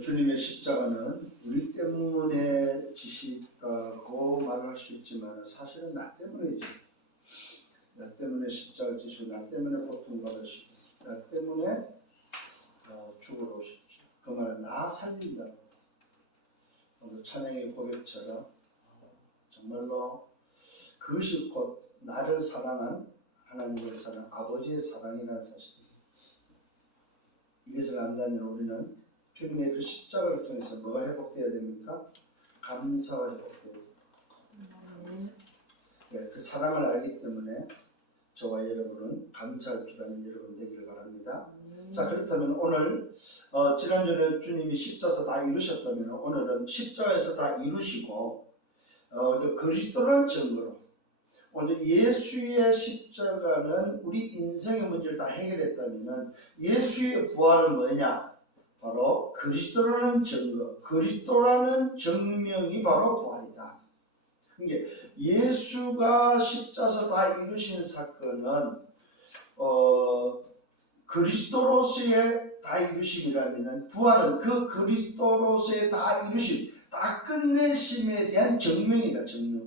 주님의 십자가는 우리 때문에 지시다고 말할 수 있지만 사실은 나 때문이죠. 나 때문에 십자가를 지시고 나 때문에 고통받으시고 나 때문에 죽으러 오셨죠. 그 말은 나 살린다. 찬양의 고백처럼 정말로 그것이 곧 나를 사랑한 하나님의 사랑, 아버지의 사랑이라는 사실입니다. 이것을 안다면 우리는 주님의 그 십자가를 통해서 뭐가 회복되어야 됩니까? 감사가 회복되어야 됩니다. 네, 그 사랑을 알기 때문에 저와 여러분은 감사할 줄 아는 여러분 되기를 바랍니다. 자, 그렇다면 오늘 지난주에 주님이 십자가에서 다 이루셨다면 오늘은 십자가에서 다 이루시고 그리스도라는 증거로 오늘 예수의 십자가는 우리 인생의 문제를 다 해결했다면 예수의 부활은 뭐냐? 바로 그리스도라는 증거, 그리스도라는 증명이 바로 부활이다. 그러니까 예수가 십자가에서 다 이루신 사건은 그리스도로서의 다 이루심이라면 부활은 그 그리스도로서의 다 이루심, 다 끝내심에 대한 증명이다. 증명.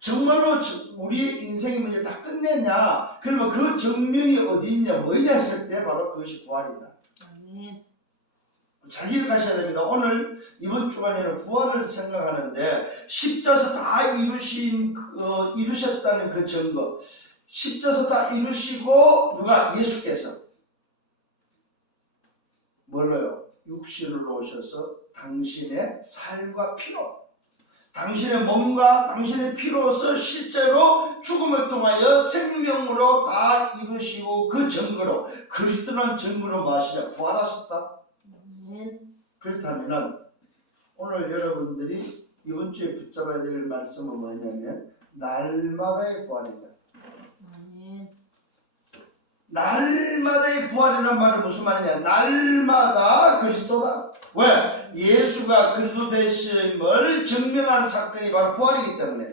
정말로 우리의 인생의 문제를 다 끝내냐? 그러면 그 증명이 어디 있냐? 뭐냐 했을 때 바로 그것이 부활이다. 잘 기억하셔야 됩니다. 오늘 이번 주간에는 부활을 생각하는데 십자가에서 다 이루셨다는 그 증거, 십자가에서 다 이루시고 누가? 예수께서 뭘로요? 육신으로 오셔서 당신의 살과 피로, 당신의 몸과 당신의 피로서 실제로 죽음을 통하여 생명으로 다 이루시고 그 증거로 그리스도라는 증거로 무엇이냐? 부활하셨다. 그렇다면 오늘 여러분들이 이번 주에 붙잡아야 될 말씀은 뭐냐면 날마다의 부활이다. 날마다의 부활이란 말은 무슨 말이냐? 날마다 그리스도다. 왜? 예수가 그리스도 되심을 증명한 사건이 바로 부활이기 때문에.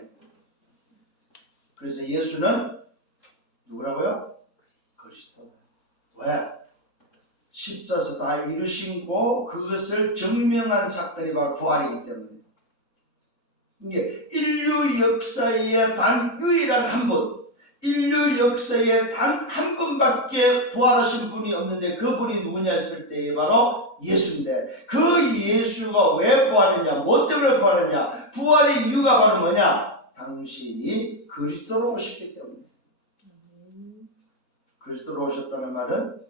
그래서 예수는 누구라고요? 그리스도다. 왜? 십자가에서 다 이루시고 그것을 증명한 사건이 바로 부활이기 때문에. 이게 인류 역사의 단 유일한 한 분, 인류 역사에 단 한 분밖에 부활하신 분이 없는데 그 분이 누구냐 했을 때 바로 예수인데, 그 예수가 왜 부활했냐? 뭐 때문에 부활했냐? 부활의 이유가 바로 뭐냐? 당신이 그리스도로 오셨기 때문에. 그리스도로 오셨다는 말은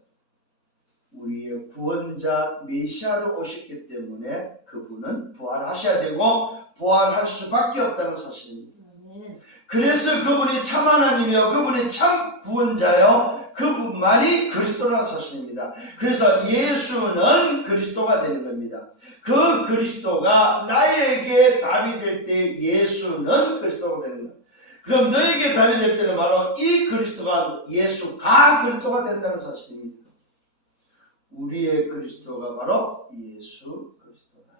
우리의 구원자 메시아로 오셨기 때문에 그분은 부활하셔야 되고 부활할 수밖에 없다는 사실입니다. 그래서 그분이 참 하나님이요, 그분이 참 구원자요, 그분만이 그리스도라는 사실입니다. 그래서 예수는 그리스도가 되는 겁니다. 그 그리스도가 나에게 답이 될 때 예수는 그리스도가 되는 겁니다. 그럼 너에게 답이 될 때는 바로 이 그리스도가, 예수가 그리스도가 된다는 사실입니다. 우리의 그리스도가 바로 예수 그리스도다.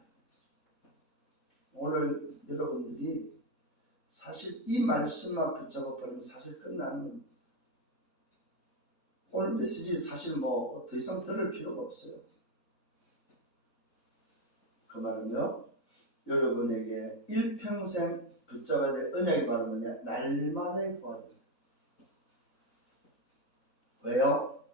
오늘 여러분들이 사실 이 말씀만 붙잡아 버리면 사실 끝나는 겁니다. 오늘 메시지 사실 뭐 더 이상 들을 필요가 없어요. 그 말은요, 여러분에게 일평생 붙잡아야 될 언약이 바로 뭐냐? 날마다의 부활입니다. 왜요?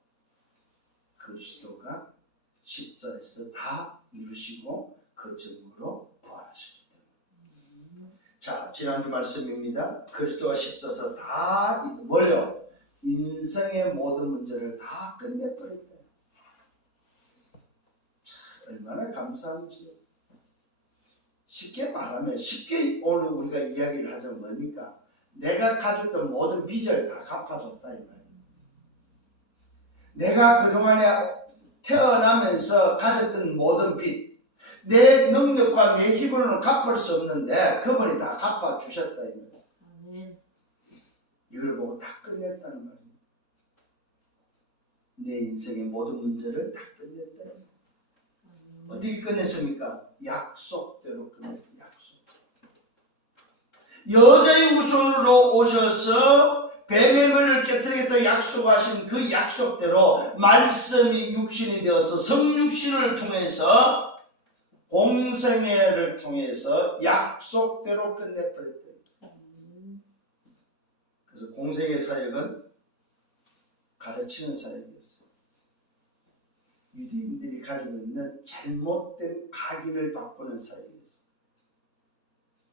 그리스도가 십자에서 다 이루시고 그 증거로 부활하셨기 때문에. 자, 지난주 말씀입니다. 그리스도가 십자에서 다 뭘요? 인생의 모든 문제를 다 끝내버렸다. 참 얼마나 감사한지요. 쉽게 말하면, 쉽게 오늘 우리가 이야기를 하자면 뭡니까? 내가 가졌던 모든 빚을 다 갚아줬다 이 말이에요. 내가 그동안에 태어나면서 가졌던 모든 빚, 내 능력과 내 힘으로는 갚을 수 없는데 그분이 다 갚아주셨다 이 말이에요. 이걸 보고 다 끝냈다는 말입니다. 내 인생의 모든 문제를 다 끝냈다. 어떻게 끝냈습니까? 약속대로 끝냈다. 약속. 여자의 후손으로 오셔서 뱀의 머리를 깨뜨리겠다고 약속하신 그 약속대로 말씀이 육신이 되어서 성육신을 통해서 공생애를 통해서 약속대로 끝내버렸대요. 그래서 공생애 사역은 가르치는 사역이었어요. 유대인들이 가지고 있는 잘못된 각인을 바꾸는 사역이었어요.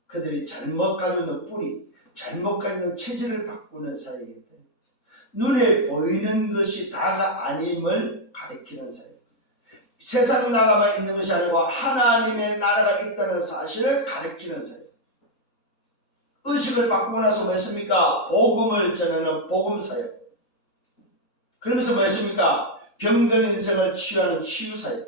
그들이 잘못 가지고 있는 뿌리, 잘못 가지고 있는 체질을 바꾸는 사역이었다. 눈에 보이는 것이 다가 아님을 가리키는 사역. 세상 나라만 있는 것이 아니고 하나님의 나라가 있다는 사실을 가리키는 사역. 의식을 바꾸고 나서 뭐 했습니까? 복음을 전하는 복음 사역. 그러면서 뭐 했습니까? 병든 인생을 치유하는 치유 사역.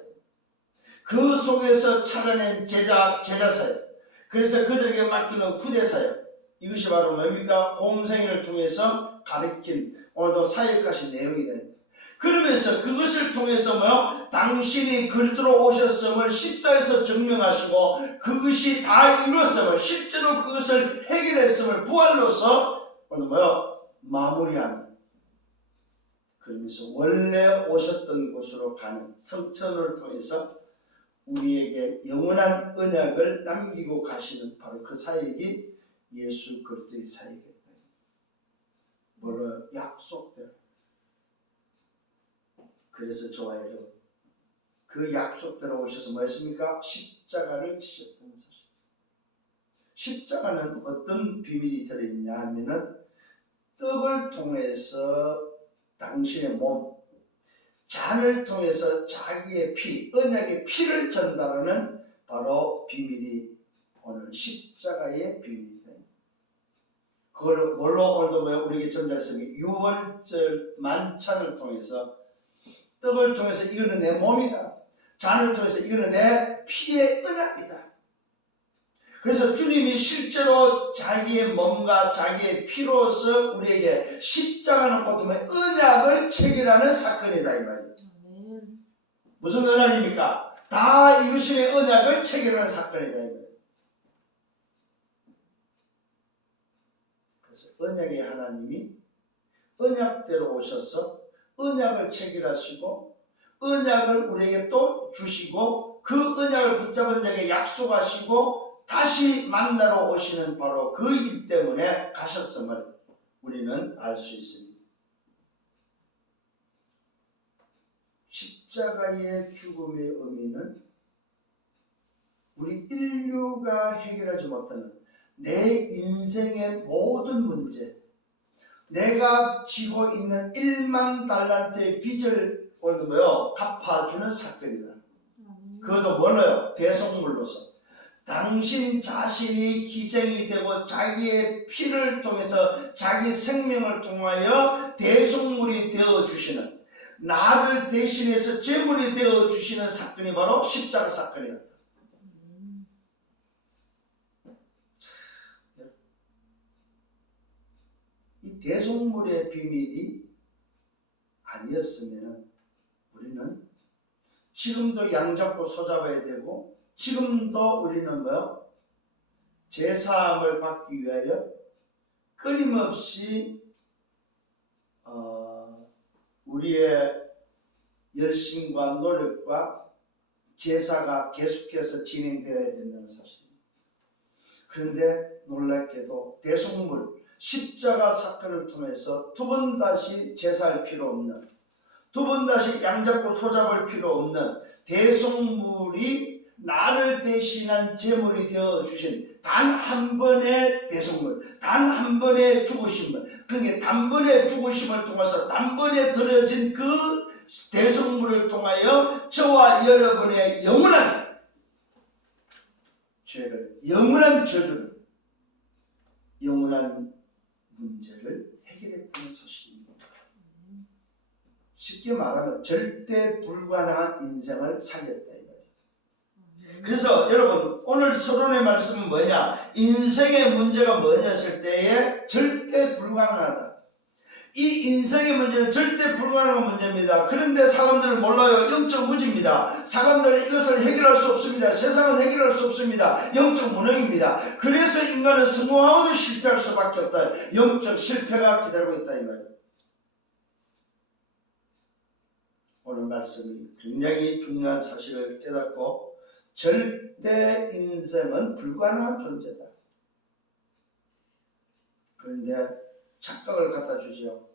그 속에서 찾아낸 제자 사역. 그래서 그들에게 맡기는 후대 사역. 이것이 바로 뭡니까? 공생애를 통해서 가르친 오늘도 사역하신 내용이다. 그러면서 그것을 통해서 뭐요? 당신이 그리스도로 오셨음을 십자에서 증명하시고 그것이 다 이뤘음을 실제로 그것을 해결했음을 부활로서 오늘 뭐요? 마무리하는. 그러면서 원래 오셨던 곳으로 가는 성천을 통해서 우리에게 영원한 언약을 남기고 가시는 바로 그 사역이 예수 그리스도의 사역이었다. 물론 약속대로. 그래서 저와 여러분 그 약속대로 오셔서 뭐 했습니까? 십자가를 지셨다는 사실. 십자가는 어떤 비밀이 들어있냐 하면은 떡을 통해서 당신의 몸, 잔을 통해서 자기의 피, 언약의 피를 전달하는 바로 비밀이 오늘 십자가의 비밀이다. 그걸 뭘로 오늘도 우리에게 전달했으니 유월절 만찬을 통해서 떡을 통해서 이거는 내 몸이다. 잔을 통해서 이거는 내 피의 언약이다. 그래서 주님이 실제로 자기의 몸과 자기의 피로서 우리에게 십자가는 고통의 언약을 체결하는 사건이다 이 말이에요. 무슨 언약입니까? 다 이루심의 언약을 체결하는 사건이다 이 말이에요. 그래서 언약의 하나님이 언약대로 오셔서 언약을 체결하시고 언약을 우리에게 또 주시고 그 언약을 붙잡은 자에게 약속하시고 다시 만나러 오시는 바로 그 일 때문에 가셨음을 우리는 알 수 있습니다. 십자가의 죽음의 의미는 우리 인류가 해결하지 못하는 내 인생의 모든 문제, 내가 지고 있는 1만 달란트의 빚을 오늘도 뭐요? 갚아주는 사건이다. 그것도 뭐예요? 대속물로서. 당신 자신이 희생이 되고 자기의 피를 통해서 자기 생명을 통하여 대속물이 되어주시는, 나를 대신해서 제물이 되어주시는 사건이 바로 십자가 사건이었다. 이 대속물의 비밀이 아니었으면 우리는 지금도 양 잡고 소 잡아야 되고 지금도 우리는 뭐요? 제사함을 받기 위하여 끊임없이 우리의 열심과 노력과 제사가 계속해서 진행되어야 된다는 사실입니다. 그런데 놀랍게도 대속물, 십자가 사건을 통해서 두 번 다시 제사할 필요 없는, 두 번 다시 양잡고 소잡을 필요 없는 대속물이 나를 대신한 제물이 되어주신 단 한 번의 대속물, 단 한 번의 죽으심을, 그러니까 단번의 죽으심을 통해서 단번에 드려진 그 대속물을 통하여 저와 여러분의 영원한 죄를, 영원한 저주를, 영원한 문제를 해결했다는 사실입니다. 쉽게 말하면 절대 불가능한 인생을 살렸다 이 말이에요. 그래서 여러분 오늘 서론의 말씀은 뭐냐? 인생의 문제가 뭐냐 했을 때에 절대 불가능하다. 이 인생의 문제는 절대 불가능한 문제입니다. 그런데 사람들은 몰라요. 영적 무지입니다. 사람들은 이것을 해결할 수 없습니다. 세상은 해결할 수 없습니다. 영적 무능입니다. 그래서 인간은 성공하고도 실패할 수밖에 없다. 영적 실패가 기다리고 있다 이 말이에요. 오늘 말씀이 굉장히 중요한 사실을 깨닫고 절대 인생은 불가능한 존재다. 그런데 착각을 갖다 주죠.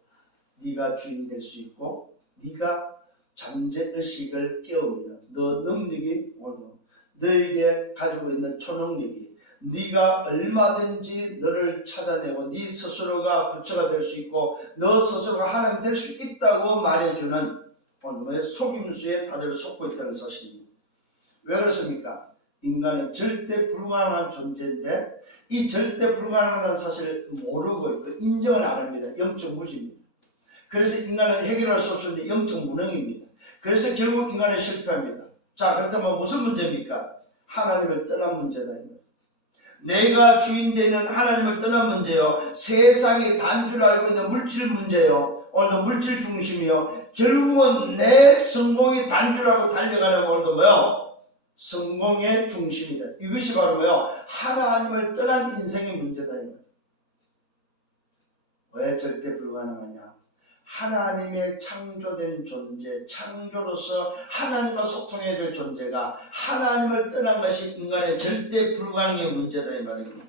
네가 주인 될 수 있고 네가 잠재의식을 깨우면 너 능력이 오늘도 너에게 가지고 있는 초능력이 네가 얼마든지 너를 찾아내고 네 스스로가 부처가 될 수 있고 너 스스로가 하나님 될 수 있다고 말해주는 오늘의 속임수에 다들 속고 있다는 사실입니다. 왜 그렇습니까? 인간은 절대 불가능한 존재인데 이 절대 불가능한 사실을 모르고 있고 인정을 안 합니다. 영적 무지입니다. 그래서 인간은 해결할 수 없었는데 영적 무능입니다. 그래서 결국 인간은 실패합니다. 자, 그렇다면 무슨 문제입니까? 하나님을 떠난 문제다. 내가 주인 되는 하나님을 떠난 문제요. 세상이 단줄 알고 있는 물질 문제요. 오늘도 물질 중심이요. 결국은 내 성공이 단줄하고 달려가는 오늘도 뭐요? 성공의 중심이다. 이것이 바로 뭐요? 하나님을 떠난 인생의 문제다. 왜 절대 불가능하냐? 하나님의 창조된 존재, 창조로서 하나님과 소통해야 될 존재가 하나님을 떠난 것이 인간의 절대 불가능의 문제다 이 말입니다.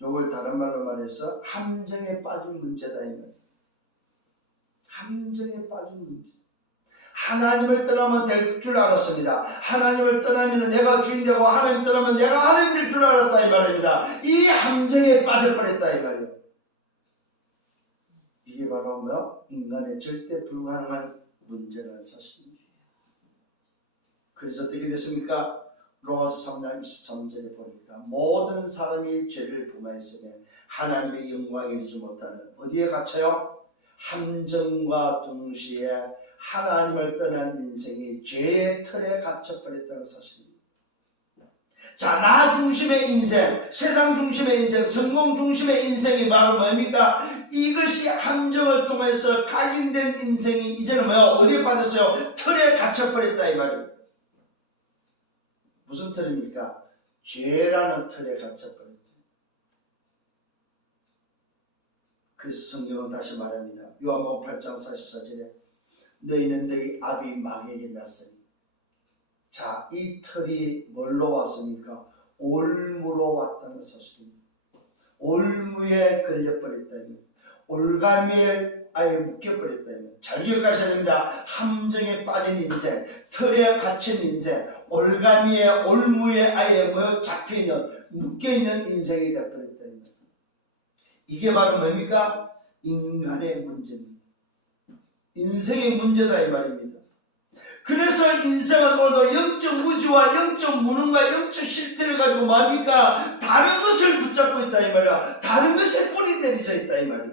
이걸 다른 말로 말해서 함정에 빠진 문제다 이 말입니다. 함정에 빠진 문제. 하나님을 떠나면 될 줄 알았습니다. 하나님을 떠나면 내가 주인 되고 하나님 떠나면 내가 하나님 될 줄 알았다 이 말입니다. 이 함정에 빠져버렸다 이 말이에요. 이게 바로 뭐야? 인간의 절대 불가능한 문제라는 사실입니다. 그래서 어떻게 됐습니까? 로마서 3장 23절에 보니까 모든 사람이 죄를 범하였으며 하나님의 영광에 이르지 못하는 어디에 갇혀요? 함정과 동시에 하나님을 떠난 인생이 죄의 틀에 갇혀버렸다는 사실입니다. 자, 나 중심의 인생, 세상 중심의 인생, 성공 중심의 인생이 바로 뭡니까? 이것이 함정을 통해서 각인된 인생이 이제는 뭐야? 어디에 빠졌어요? 틀에 갇혀버렸다 이 말이에요. 무슨 틀입니까? 죄라는 틀에 갇혀버렸다. 그래서 성경은 다시 말합니다. 요한복음 8장 44절에 너희는 너희 아비 마귀에게 났으니. 자, 이 틀이 뭘로 왔습니까? 올무로 왔다는 사실입니다. 올무에 걸려버렸다. 올가미에 아예 묶여버렸다. 잘 기억하셔야 됩니다. 함정에 빠진 인생, 틀에 갇힌 인생, 올가미에 올무에 아예 잡혀있는 묶여있는 인생이 되어버렸다. 이게 바로 뭡니까? 인간의 문제입니다. 인생의 문제다 이 말입니다. 그래서 인생은 오늘도 영적 무지와 영적 무능과 영적 실패를 가지고 뭡니까? 다른 것을 붙잡고 있다 이 말이야. 다른 것에 뿌리 내리져 있다 이 말이야.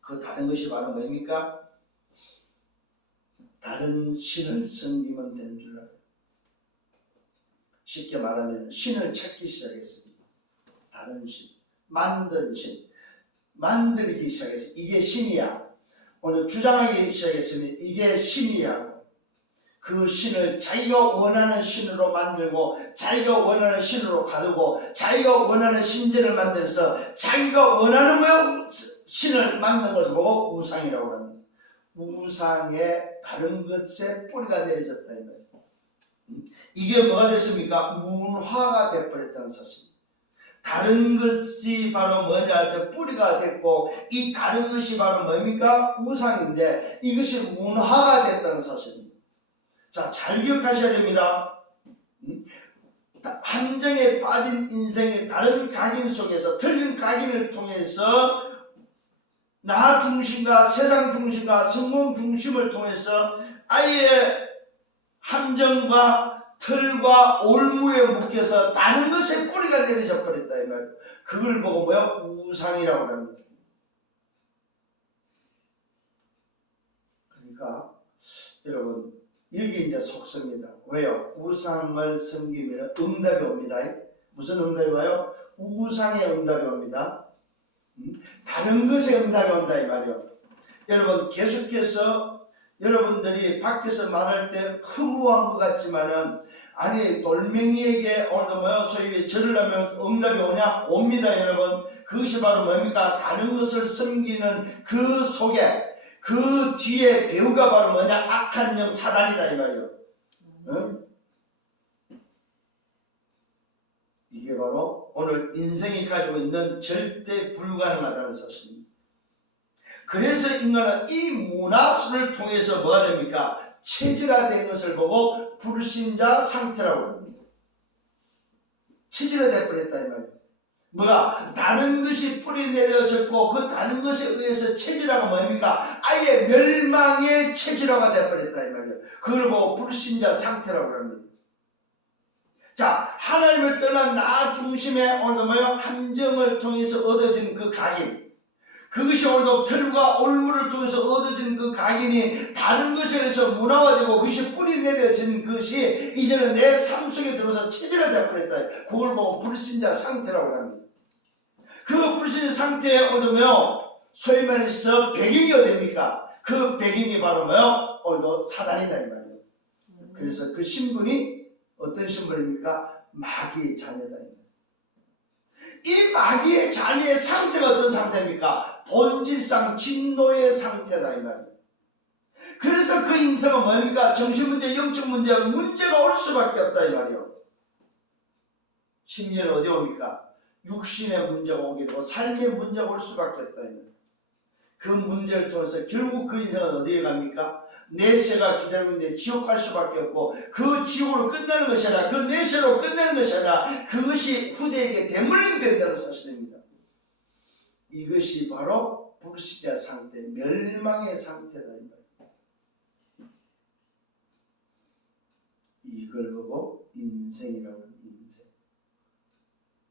그 다른 것이 바로 뭡니까? 다른 신을 섬기면 되는 줄 알아요. 쉽게 말하면 신을 찾기 시작했습니다. 다른 신, 만든 신, 만들기 시작했어요. 이게 신이야. 오늘 주장하기 시작했으면 이게 신이야. 그 신을 자기가 원하는 신으로 만들고 자기가 원하는 신으로 가두고 자기가 원하는 신전을 만들어서 자기가 원하는 신을 만든 것을 보고 우상이라고 합니다. 우상에 다른 것에 뿌리가 내려졌다. 이게 뭐가 됐습니까? 문화가 되어버렸다는 사실입니다. 다른 것이 바로 뭐냐 할 때 뿌리가 됐고 이 다른 것이 바로 뭡니까? 우상인데 이것이 문화가 됐다는 사실입니다. 자, 잘 기억하셔야 됩니다. 함정에 빠진 인생의 다른 각인 속에서 틀린 각인을 통해서 나 중심과 세상 중심과 성공 중심을 통해서 아예 함정과 틀과 올무에 묶여서 다른 것에 뿌리가 내려져 버렸다 이 말이에요. 그걸 보고 우상이라고 합니다. 그러니까 여러분 여기 이제 속습니다. 왜요? 우상을 섬기면 응답이 옵니다. 무슨 응답이 와요? 우상의 응답이 옵니다. 다른 것에 응답이 온다 이 말이요. 여러분 계속해서 여러분들이 밖에서 말할 때 허무한 것 같지만은 아니 돌멩이에게 오늘도 소위 절을 하면 응답이 오냐? 옵니다 여러분. 그것이 바로 뭡니까? 다른 것을 섬기는 그 속에 그 뒤에 배우가 바로 뭐냐? 악한 영 사단이다 이 말이요. 응? 이게 바로 오늘 인생이 가지고 있는 절대 불가능하다는 사실입니다. 그래서 인간은 이 문화수를 통해서 뭐가 됩니까? 체질화된 것을 보고 불신자 상태라고 합니다. 체질화돼 버렸다 이 말이에요. 뭐가? 다른 것이 뿌리 내려졌고 그 다른 것에 의해서 체질화가 뭡니까? 아예 멸망의 체질화가 되어버렸다 이 말이에요. 그걸 보고 불신자 상태라고 합니다. 자, 하나님을 떠난 나 중심의 오늘도 함정을 통해서 얻어진 그 각인, 그것이 오늘도 털과 올무를 통해서 얻어진 그 각인이 다른 것에 의해서 문화화되고 그것이 뿌리 내려진 것이 이제는 내 삶 속에 들어서 체질화되어 버렸다. 그걸 보고 불신자 상태라고 합니다. 그 불신자 상태에 오늘도 소위 말해서 배경이 어딥니까? 그 배경이 바로 오늘도 사단이다 이 말이에요. 그래서 그 신분이 어떤 신분입니까? 마귀의 자녀다. 이 마귀의 자녀의 상태가 어떤 상태입니까? 본질상 진노의 상태다 이 말이에요. 그래서 그 인생은 뭡니까? 정신문제, 영적 문제가 올 수밖에 없다 이 말이에요. 심리는 어디 옵니까? 육신의 문제가 오게 되고 삶의 문제가 올 수밖에 없다 이 말이에요. 그 문제를 통해서 결국 그 인생은 어디에 갑니까? 내세가 기다리고 있는데 지옥 갈 수밖에 없고 그 지옥으로 끝나는 것이 아니라 그 내세로 끝나는 것이 아니라 그것이 후대에게 대물림 된다는 사실입니다. 이것이 바로 불신자 상태, 멸망의 상태다. 이걸 보고 인생이라고 합니다. 인생.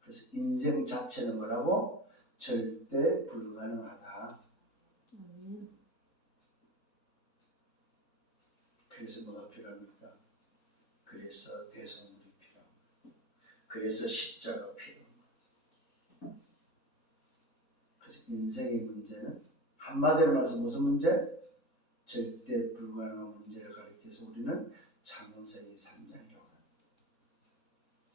그래서 인생 자체는 뭐라고? 절대 불가능하다. 그래서 뭐가 필요합니까? 그래서 대성물이 필요합니다. 그래서 십자가 필요합니다. 그래서 인생의 문제는 한마디로 말해서 무슨 문제? 절대 불가능한 문제를 가리켜서 우리는 창세기 3장이라고 합니다.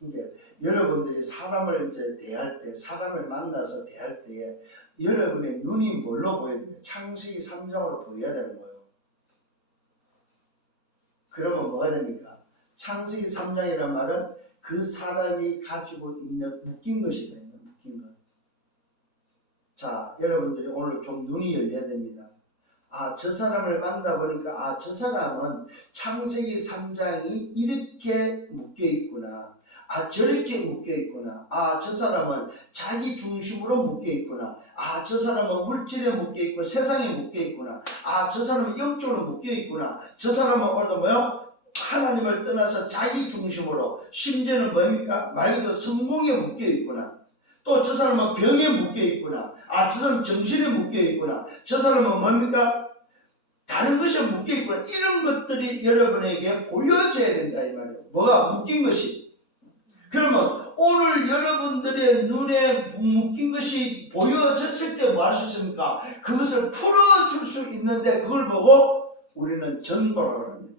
그러니까 여러분들이 사람을 이제 대할 때, 사람을 만나서 대할 때에 여러분의 눈이 뭘로 보여야 돼요? 창세기 3장으로 보여야 되는 거예요. 그러면 뭐가 됩니까? 창세기 3장이라는 말은 그 사람이 가지고 있는 묶인 것이다. 묶인 것. 자, 여러분들이 오늘 좀 눈이 열려야 됩니다. 아, 저 사람을 만나보니까 아, 저 사람은 창세기 3장이 이렇게 묶여 있구나. 아, 저렇게 묶여 있구나. 아, 저 사람은 자기 중심으로 묶여 있구나. 아, 저 사람은 물질에 묶여 있고 세상에 묶여 있구나. 아, 저 사람은 영적으로 묶여 있구나. 저 사람은 오늘도 하나님을 떠나서 자기 중심으로, 심지어는 뭡니까? 말 그대로 성공에 묶여 있구나. 또 저 사람은 병에 묶여 있구나. 아, 저 사람은 정신에 묶여 있구나. 저 사람은 뭡니까? 다른 것에 묶여 있구나. 이런 것들이 여러분에게 보여져야 된다 이 말이에요. 뭐가 묶인 것이. 그러면 오늘 여러분들의 눈에 묶인 것이 보여졌을 때 뭐 할 수 있습니까? 그것을 풀어줄 수 있는데 그걸 보고 우리는 전도라고 합니다.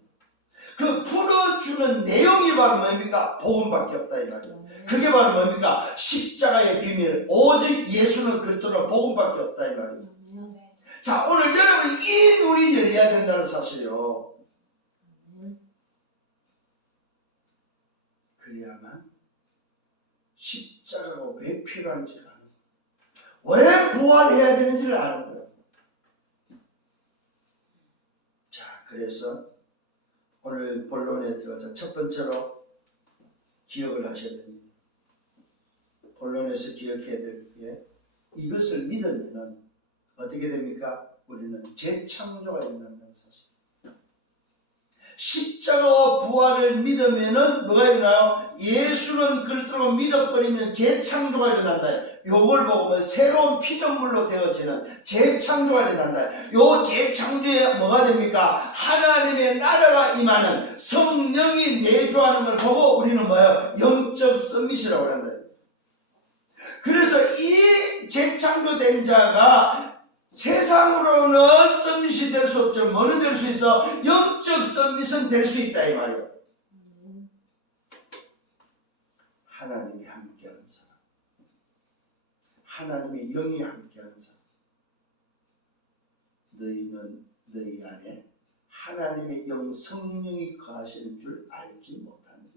그 풀어주는 내용이 바로 뭡니까? 복음밖에 없다 이 말이에요. 그게 바로 뭡니까? 십자가의 비밀, 오직 예수는 그리스도로 복음밖에 없다 이 말이에요. 자, 오늘 여러분이 이 눈이 열려야 된다는 사실이요. 그래야만 십자가가 왜 필요한지를 아는 거예요. 왜 부활해야 되는지를 아는 거예요. 자, 그래서 오늘 본론에 들어가서 첫 번째로 기억을 하셔야 됩니다. 본론에서 기억해야 될 게 이것을 믿으면 어떻게 됩니까? 우리는 재창조가 일어난다는 사실. 십자가와 부활을 믿으면은 뭐가 일어나요? 예수는 그리스도로 믿어버리면 재창조가 일어난다. 요걸 보고 새로운 피조물로 되어지는 재창조가 일어난다. 요 재창조에 뭐가 됩니까? 하나님의 나라가 임하는 성령이 내주하는 걸 보고 우리는 뭐예요? 영적 서밋이라고 한다. 그래서 이 재창조된 자가 세상으로는 썸밋이 될 수 없지만 뭐는 될 수 있어? 영적 썸밋은 될 수 있다 이 말이에요. 하나님이 함께하는 사람, 하나님의 영이 함께하는 사람, 너희는 너희 안에 하나님의 영 성령이 거하시는 줄 알지 못하느냐.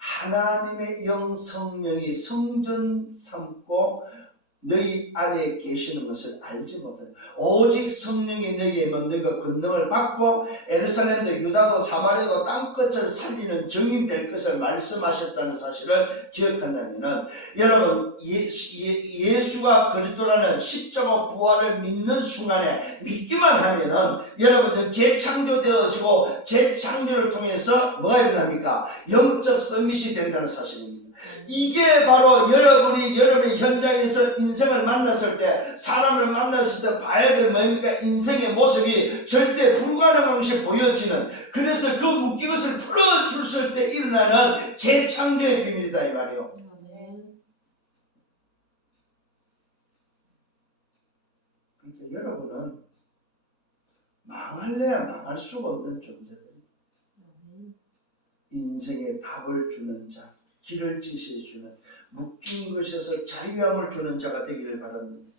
하나님의 영 성령이 성전 삼고 너희 안에 계시는 것을 알지 못하냐. 오직 성령이 너희에게 임하면 너희가 권능을 받고 예루살렘도 유다도 사마리아도 땅끝을 살리는 증인 될 것을 말씀하셨다는 사실을 기억한다면은, 여러분 예수가 그리스도라는 십자가 부활을 믿는 순간에 믿기만 하면은 여러분은 재창조되어지고 재창조를 통해서 뭐가 일어납니까? 영적 서밋이 된다는 사실입니다. 이게 바로 여러분이 여러분의 현장에서 인생을 만났을 때, 사람을 만났을 때 봐야 될 뭡니까? 인생의 모습이 절대 불가능한 것이 보여지는, 그래서 그 묶인 것을 풀어줄 때 일어나는 재창조의 비밀이다 이 말이에요. 그러니까 여러분은 망할래야 망할 수가 없는 존재들, 인생의 답을 주는 자, 길을 지시해주는, 묶인 것에서 자유함을 주는 자가 되기를 바랍니다.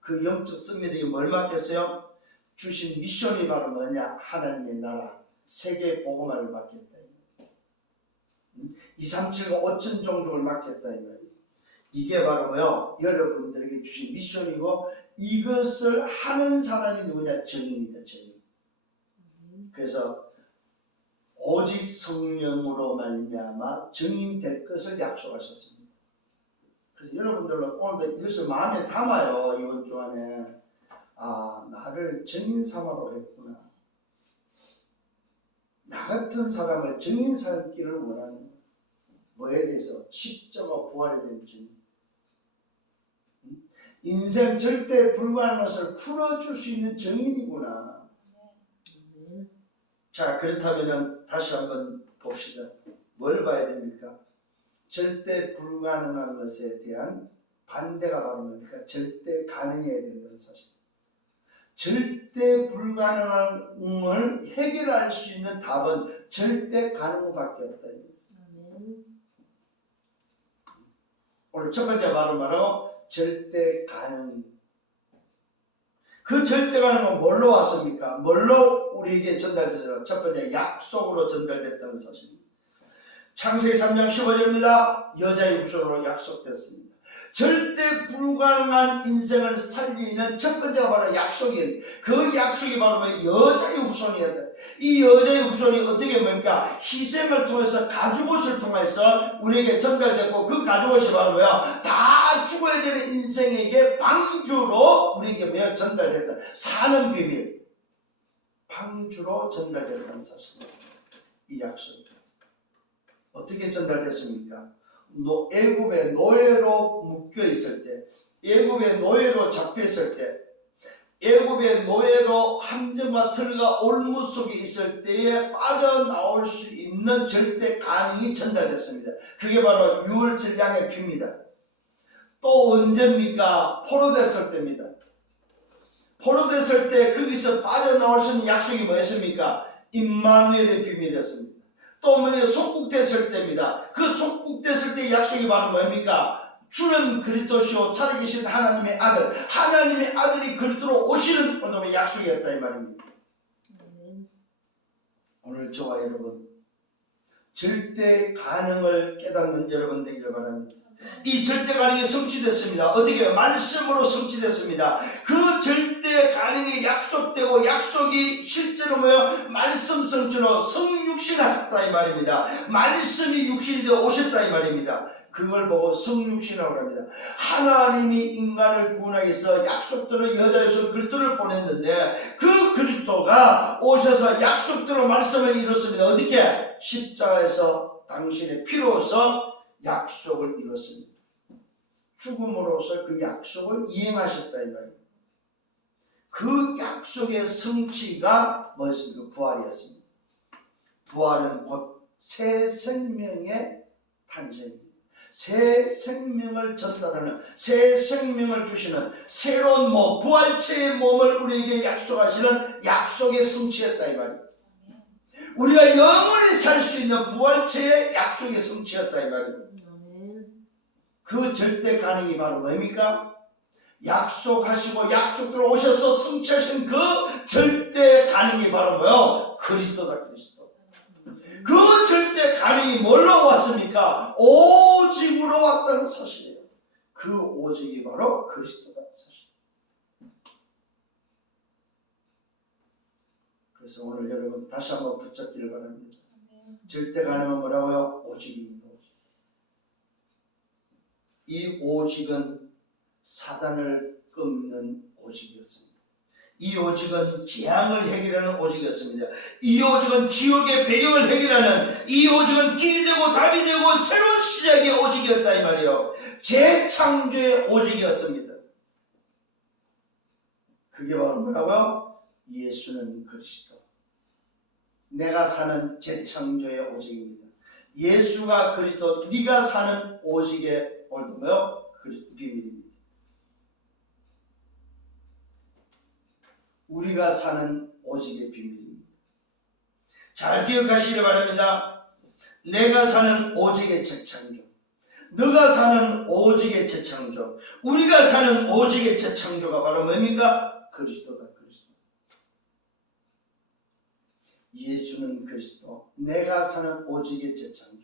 그 영적 승리들이 뭘 맡겠어요? 주신 미션이 바로 뭐냐? 하나님의 나라, 세계 복음화를 맡겠다. 237과 5천 종족을 맡겠다 이 말이에요. 이게 바로 뭐요? 여러분들에게 주신 미션이고, 이것을 하는 사람이 누구냐? 증인이다, 증인. 그래서 오직 성령으로 말미암아 증인 될 것을 약속하셨습니다. 그래서 여러분들은 오늘도 이것을 마음에 담아요. 이번 주 안에 나를 증인 삼아로 했구나. 나 같은 사람을 증인 삼기를 원하는 거예요. 뭐에 대해서? 십자가 부활에 대한 증인. 인생 절대 불가능한 것을 풀어줄 수 있는 증인이구나. 자, 그렇다면 다시 한번 봅시다. 뭘 봐야 됩니까? 절대 불가능한 것에 대한 반대가 바로 뭡니까? 절대 가능해야 된다는 사실. 절대 불가능한 걸 해결할 수 있는 답은 절대 가능밖에 없다. 오늘 첫 번째 말은 바로 절대 가능. 그 절대 가능은 뭘로 왔습니까? 뭘로 우리에게 전달됐어요? 첫 번째, 약속으로 전달됐다는 사실입니다. 창세기 3장 15절입니다. 여자의 후손으로 약속됐습니다. 절대 불가능한 인생을 살리는 첫 번째가 바로 약속이에요. 그 약속이 바로 여자의 후손이어야 돼. 이 여자의 후손이 어떻게 뭡니까? 희생을 통해서 가죽옷을 통해서 우리에게 전달됐고, 그 가죽옷이 바로 뭐야? 다 죽어야 되는 인생에게 방주로 우리에게 뭐야? 전달됐다. 사는 비밀. 방주로 전달됐다는 사실입니다. 이 약속. 어떻게 전달됐습니까? 애굽의 노예로 묶여 있을 때, 애굽의 노예로 잡혀 있을 때, 애굽의 노예로 함정과 틀과 올무 속에 있을 때에 빠져나올 수 있는 절대 가능이 전달됐습니다. 그게 바로 유월절 양의 피입니다. 또 언제입니까? 포로됐을 때입니다. 포로됐을 때 거기서 빠져나올 수 있는 약속이 뭐였습니까? 임마누엘의 비밀이었습니다. 또 뭐냐? 속국됐을 때입니다. 그 속국됐을 때 약속이 바로 뭡니까? 주는 그리스도시요 살아계신 하나님의 아들, 하나님의 아들이 그리스도로 오시는 약속이었다 이 말입니다. 오늘 저와 여러분 절대 가능을 깨닫는 여러분 되기를 바랍니다. 이 절대 가능이 성취됐습니다. 어떻게? 말씀으로 성취됐습니다. 그 절대 가능이 약속되고, 약속이 실제로 뭐예요? 말씀 성취로 성육신하셨다 이 말입니다. 말씀이 육신이 되어 오셨다 이 말입니다. 그걸 보고 성육신이라고 합니다. 하나님이 인간을 구원하기 위해서 약속대로 여자여서 그리스도를 보냈는데, 그 그리스도가 오셔서 약속대로 말씀을 이뤘습니다. 어떻게? 십자가에서 당신의 피로서 약속을 이뤘습니다. 죽음으로써 그 약속을 이행하셨다 이 말입니다. 그 약속의 성취가 뭐였습니까? 부활이었습니다. 부활은 곧 새 생명의 탄생입니다. 새 생명을 전달하는, 새 생명을 주시는 새로운 몸, 부활체의 몸을 우리에게 약속하시는 약속의 성취였다 이 말이에요. 우리가 영원히 살 수 있는 부활체의 약속의 성취였다 이 말이에요. 그 절대 가능이 바로 뭡니까? 약속하시고 약속대로 오셔서 성취하신 그 절대 가능이 바로 뭐요? 그리스도다, 그리스도. 그 절대 가능이 뭘로 왔습니까? 오직으로 왔다는 사실이에요. 그 오직이 바로 그리스도다 사실. 그래서 오늘 여러분 다시 한번 붙잡기를 바랍니다. 절대 가능은 뭐라고요? 오직입니다. 이 오직은 사단을 꺾는 오직이었습니다. 이 오직은 재앙을 해결하는 오직이었습니다. 이 오직은 지옥의 배경을 해결하는, 이 오직은 길이 되고 답이 되고 새로운 시작의 오직이었다 이 말이에요. 재창조의 오직이었습니다. 그게 바로 뭐라고요? 예수는 그리스도. 내가 사는 재창조의 오직입니다. 예수가 그리스도, 네가 사는 오직의 오늘도 뭐요? 비밀입니다. 우리가 사는 오직의 비밀입니다. 잘 기억하시기 바랍니다. 내가 사는 오직의 재창조, 너가 사는 오직의 재창조, 우리가 사는 오직의 재창조가 바로 뭡니까? 그리스도다, 그리스도. 예수는 그리스도, 내가 사는 오직의 재창조.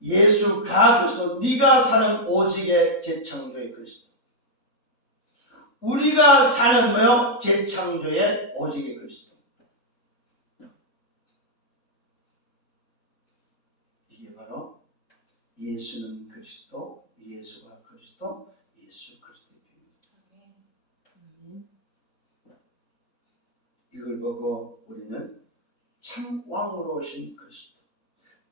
예수가 그리스도, 네가 사는 오직의 재창조의 그리스도. 우리가 사는 뭐요? 재창조의 오직의 그리스도. 이게 바로 예수는 그리스도, 예수가 그리스도, 예수 그리스도의 비밀. 이걸 보고 우리는 참 왕으로 오신 그리스도,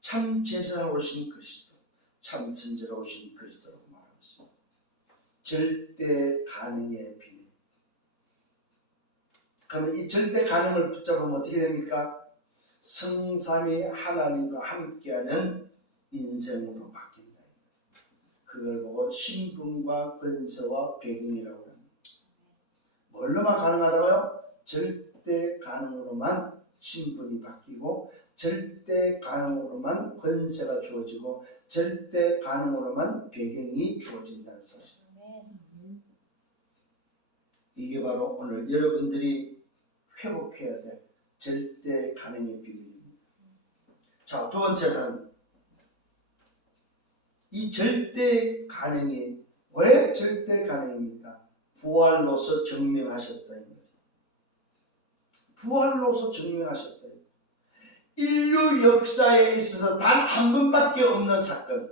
참 제사로 오신 그리스도, 참 선지자로 오신 그리스도라고 말하고 있습니다. 절대 가능의 비밀. 그러면 이 절대 가능을 붙잡으면 어떻게 됩니까? 성삼위 하나님과 함께하는 인생으로 바뀐다. 그걸 보고 신분과 권세와 배경이라고 합니다. 뭘로만 가능하다고요? 절대 가능으로만 신분이 바뀌고, 절대 가능으로만 권세가 주어지고, 절대 가능으로만 배경이 주어진다는 사실. 이게 바로 오늘 여러분들이 회복해야 될 절대 가능의 비밀입니다. 자, 두 번째는 이 절대 가능이 왜 절대 가능입니까? 부활로서 증명하셨다. 부활로서 증명하셨다. 인류 역사에 있어서 단 한 번밖에 없는 사건,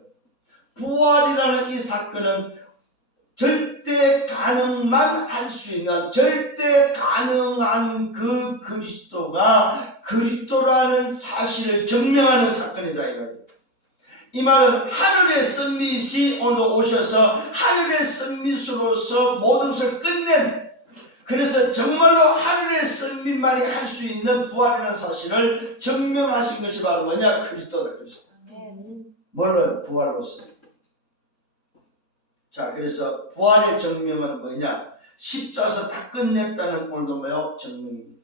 부활이라는 이 사건은 절대 가능만 할 수 있는, 절대 가능한 그 그리스도가 그리스도라는 사실을 증명하는 사건이다 이 말이에요. 이 말은 하늘의 썸밋이 오늘 오셔서 하늘의 썸밋으로서 모든 것을 끝낸, 그래서 정말로 하늘의 썸밋만이 할 수 있는 부활이라는 사실을 증명하신 것이 바로 뭐냐? 그리스도다, 그리스도. 뭘로? 부활로서. 자, 그래서 부활의 증명은 뭐냐? 십자가에서 다 끝냈다는 오늘도 뭐요? 증명입니다.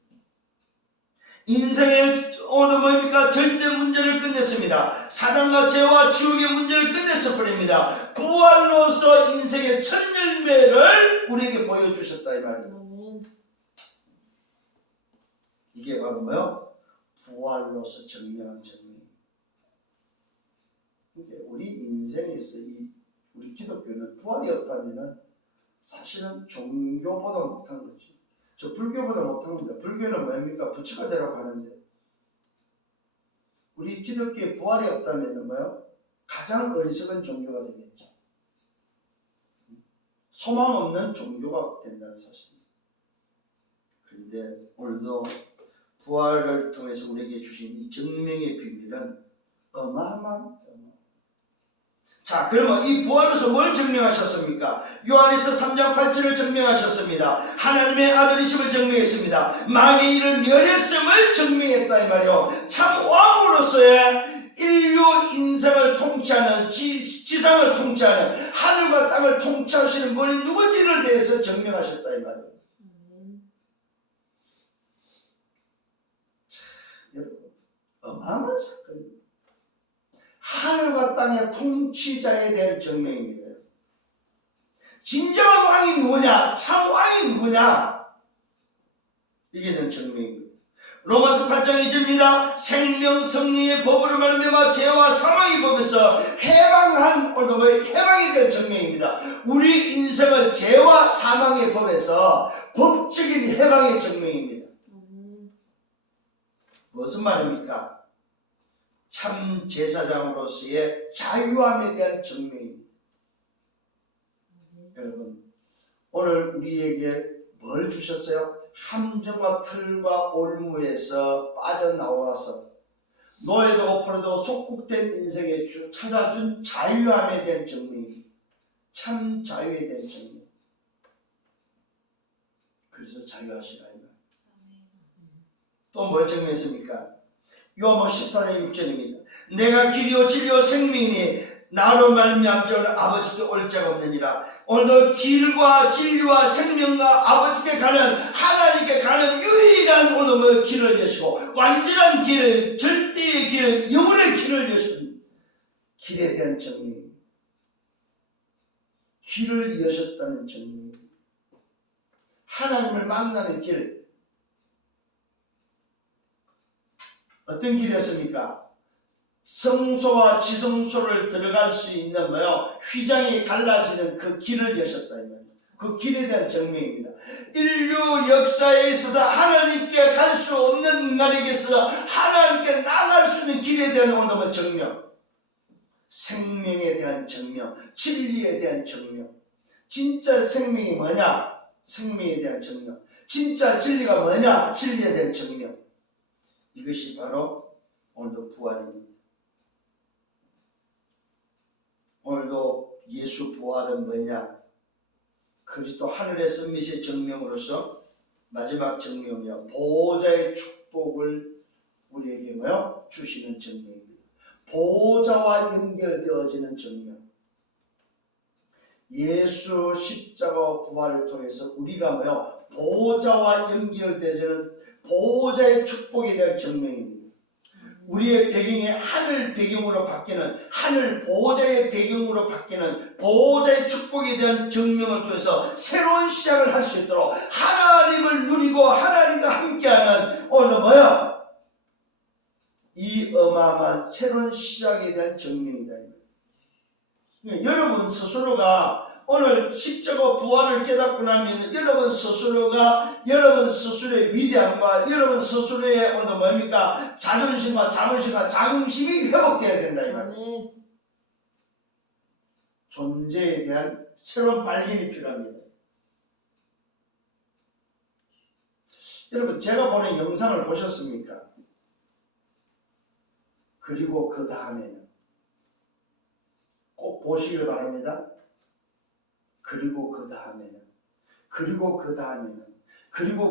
인생의 오늘 뭡니까? 절대 문제를 끝냈습니다. 사단과 죄와 지옥의 문제를 끝냈어 버립니다. 부활로서 인생의 첫 열매를 우리에게 보여주셨다 이 말이에요. 이게 바로 뭐요? 부활로서 증명한 증명입니다. 우리 인생에서 우리 기독교는 부활이 없다면 사실은 종교보다 못한 거지. 저 불교보다 못한 겁니다. 불교는 뭡니까? 부처가 되라고 하는데, 우리 기독교에 부활이 없다면 뭐요? 가장 어리석은 종교가 되겠죠. 소망 없는 종교가 된다는 사실입니다. 그런데 오늘도 부활을 통해서 우리에게 주신 이 증명의 비밀은 어마어마합니다. 자, 그러면 이 부활로서 뭘 증명하셨습니까? 요한에서 3장 8절을 증명하셨습니다. 하나님의 아들이심을 증명했습니다. 망에 이른 멸했음을 증명했다 이 말이요. 참 왕으로서의 인류 인생을 통치하는 지상을 통치하는 하늘과 땅을 통치하시는 분이 누군지를 대해서 증명하셨다 이 말이에요. 여러분 어마어마한 사건입니다. 하늘과 땅의 통치자에 대한 증명입니다. 진정한 왕이 누구냐? 참 왕이 누구냐? 이게 된 증명입니다. 로마서 8장 2절입니다. 생명 성령의 법으로 말미암아 죄와 사망의 법에서 해방한 해방에 대한 증명입니다. 우리 인생을 죄와 사망의 법에서 법적인 해방의 증명입니다. 무슨 말입니까? 참 제사장으로서의 자유함에 대한 증명입니다. 여러분 오늘 우리에게 뭘 주셨어요? 함정과 틀과 올무에서 빠져나와서 노예되고 포로되고 속국된 인생에 찾아준 자유함에 대한 증명입니다. 참 자유에 대한 증명. 그래서 자유하시라. 또 뭘 증명했습니까? 요한복음 14장 6절입니다. 내가 길이요 진리요 생명이니 나로 말미암아 아버지께 올 자가 없느니라. 오늘도 길과 진리와 생명과 아버지께 가는 하나님께 가는 유일한 오늘 길을 여시고 완전한 길, 절대의 길, 영원의 길을 여신 길에 대한 증명입니다. 길을 여셨다는 증명입니다. 하나님을 만나는 길. 어떤 길이었습니까? 성소와 지성소를 들어갈 수 있는 휘장이 갈라지는 그 길을 여셨다. 그 길에 대한 증명입니다. 인류 역사에 있어서 하나님께 갈 수 없는 인간에게서 하나님께 나갈 수 있는 길에 대한 오늘 증명. 생명에 대한 증명. 진리에 대한 증명. 진짜 생명이 뭐냐? 생명에 대한 증명. 진짜 진리가 뭐냐? 진리에 대한 증명. 이것이 바로 오늘도 부활입니다. 오늘도 예수 부활은 뭐냐? 그리스도 하늘의 섭밋의 증명으로서 마지막 증명이야. 보호자의 축복을 우리에게 주시는 증명입니다. 보호자와 연결되어지는 증명. 예수 십자가 부활을 통해서 우리가 보호자와 연결되어지는 보호자의 축복에 대한 증명입니다. 우리의 배경이 하늘 배경으로 바뀌는 하늘 보호자의 배경으로 바뀌는 보호자의 축복에 대한 증명을 통해서 새로운 시작을 할 수 있도록 하나님을 누리고 하나님과 함께하는 오늘 이 어마어마한 새로운 시작에 대한 증명이다. 여러분 스스로가 오늘 십자가 부활을 깨닫고 나면 여러분 스스로가 여러분 스스로의 위대함과 여러분 스스로의 오늘 자존심과 자부심과 자긍심이 회복되어야 된다 이 말이에요. 존재에 대한 새로운 발견이 필요합니다. 여러분 제가 보낸 영상을 보셨습니까? 그리고 그 다음에는 꼭 보시길 바랍니다. 그리고